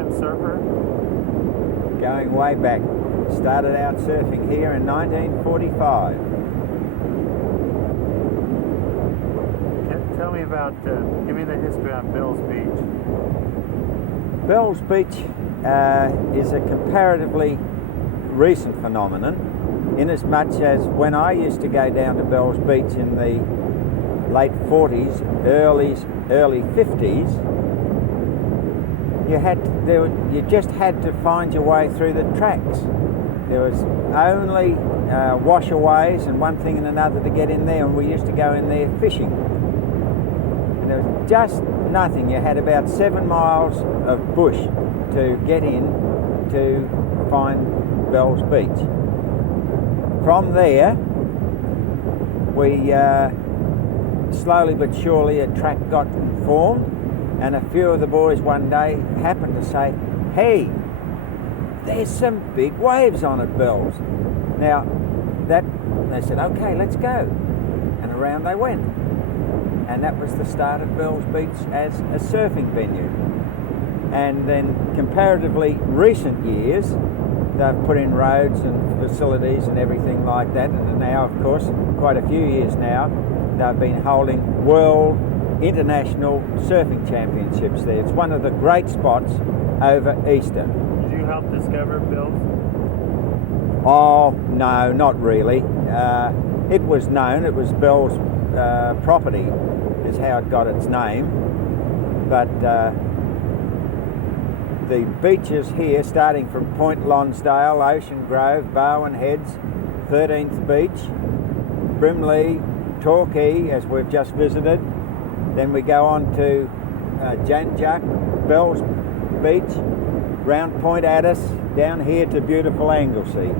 time surfer? Going way back. Started out surfing here in 1945. Tell me about, give me the history on Bell's Beach. Bell's Beach is a comparatively recent phenomenon, in as much as when I used to go down to Bell's Beach in the late 40s, early 50s, you just had to find your way through the tracks. There was only washaways and one thing and another to get in there, and we used to go in there fishing. And there was just nothing. You had about 7 miles of bush to get in to find Bell's Beach. From there, we slowly but surely a track got formed, and a few of the boys one day happened to say, "Hey, there's some big waves on at Bell's." Now, they said, "Okay, let's go." And around they went. And that was the start of Bell's Beach as a surfing venue. And then comparatively recent years, they've put in roads and facilities and everything like that. And now, of course, quite a few years now, they've been holding world international surfing championships there. It's one of the great spots over Easter. Did you help discover Bell's? Oh, no, not really. It was known, it was Bell's property is how it got its name. But the beaches here, starting from Point Lonsdale, Ocean Grove, Barwon Heads, 13th Beach, Brimley, Torquay, as we've just visited. Then we go on to Janjuk, Bell's Beach, round Point Addis, down here to beautiful Anglesea.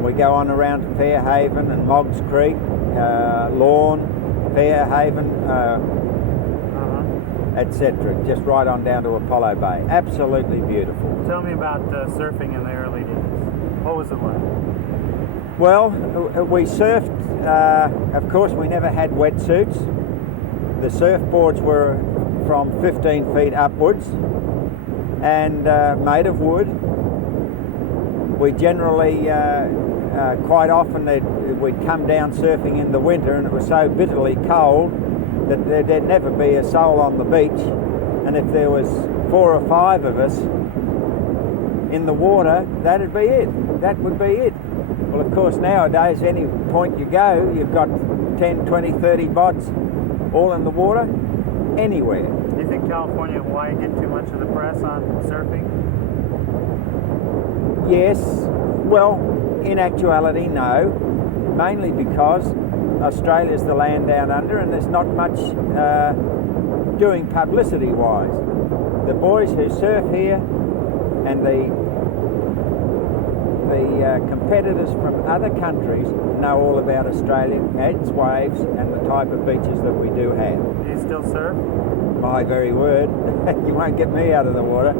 We go on around to Fairhaven and Moggs Creek, Lawn, Fairhaven, etc. Just right on down to Apollo Bay. Absolutely beautiful. Tell me about surfing in the early days. What was it like? Well, we surfed, of course we never had wetsuits. The surfboards were from 15 feet upwards and made of wood. We generally, quite often we'd come down surfing in the winter, and it was so bitterly cold that there'd never be a soul on the beach. And if there was 4 or 5 of us in the water, that'd be it. That would be it. Well, of course, nowadays, any point you go, you've got 10, 20, 30 bods all in the water, anywhere. Do you think California and Hawaii get too much of the press on surfing? Yes. Well, in actuality, no. Mainly because Australia's the land down under, and there's not much doing publicity-wise. The boys who surf here and the competitors from other countries know all about Australia, its waves, and the type of beaches that we do have. Do you still surf? My very word. You won't get me out of the water.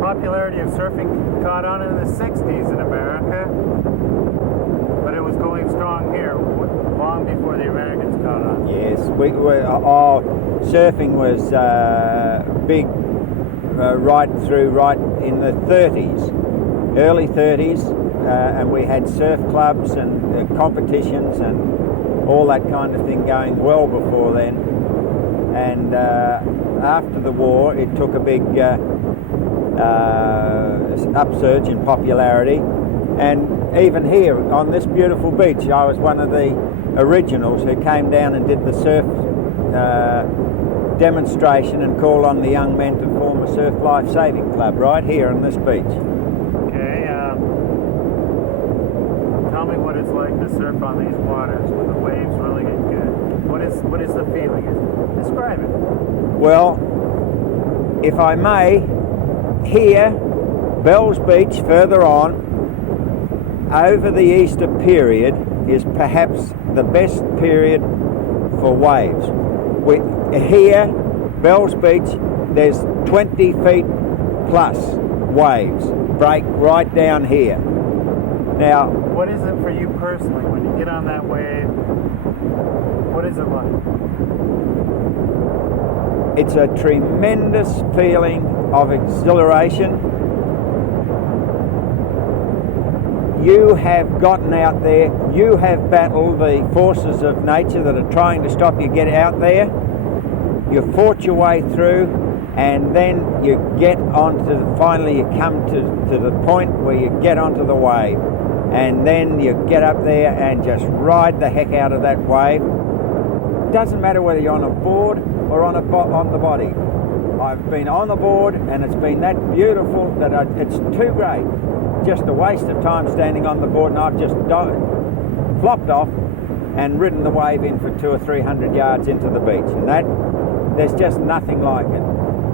Popularity of surfing caught on in the 60s in America, but it was going strong here long before the Americans caught on. Yes, surfing was big right in the 30s, early 30s, and we had surf clubs and competitions and all that kind of thing going well before then. And after the war, it took a big upsurge in popularity, and even here on this beautiful beach, I was one of the originals who came down and did the surf demonstration and called on the young men to form a surf life saving club right here on this beach. Okay, tell me what it's like to surf on these waters when the waves really get good. What is the feeling? Describe it. Well, if I may, here, Bell's Beach, further on, over the Easter period, is perhaps the best period for waves. Here, Bells Beach, there's 20 feet plus waves break right down here. Now, what is it for you personally when you get on that wave? What is it like? It's a tremendous feeling of exhilaration. You have gotten out there, you have battled the forces of nature that are trying to stop you get out there. You've fought your way through, and then you get finally you come to the point where you get onto the wave, and then you get up there and just ride the heck out of that wave. Doesn't matter whether you're on a board or on the body. I've been on the board, and it's been that beautiful that it's too great. Just a waste of time standing on the board, and I've just flopped off and ridden the wave in for 200 or 300 yards into the beach, and there's just nothing like it.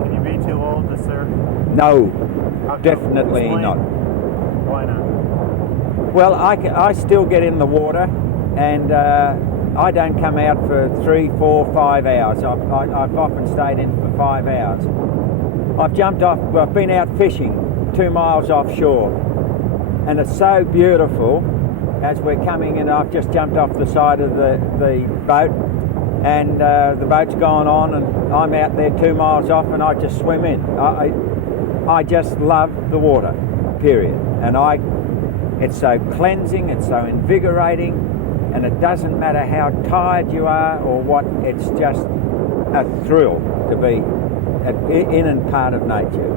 Can you be too old to surf? No, Okay. definitely Explain. not. Why not? Well, I still get in the water, and I don't come out for 3, 4, 5 hours. I've often stayed in for 5 hours. I've been out fishing 2 miles offshore, and it's so beautiful. As we're coming in, I've just jumped off the side of the boat, and the boat's gone on, and I'm out there 2 miles off, and I just swim in. I just love the water, period. And it's so cleansing, it's so invigorating, and it doesn't matter how tired you are or what, it's just a thrill to be in and part of nature.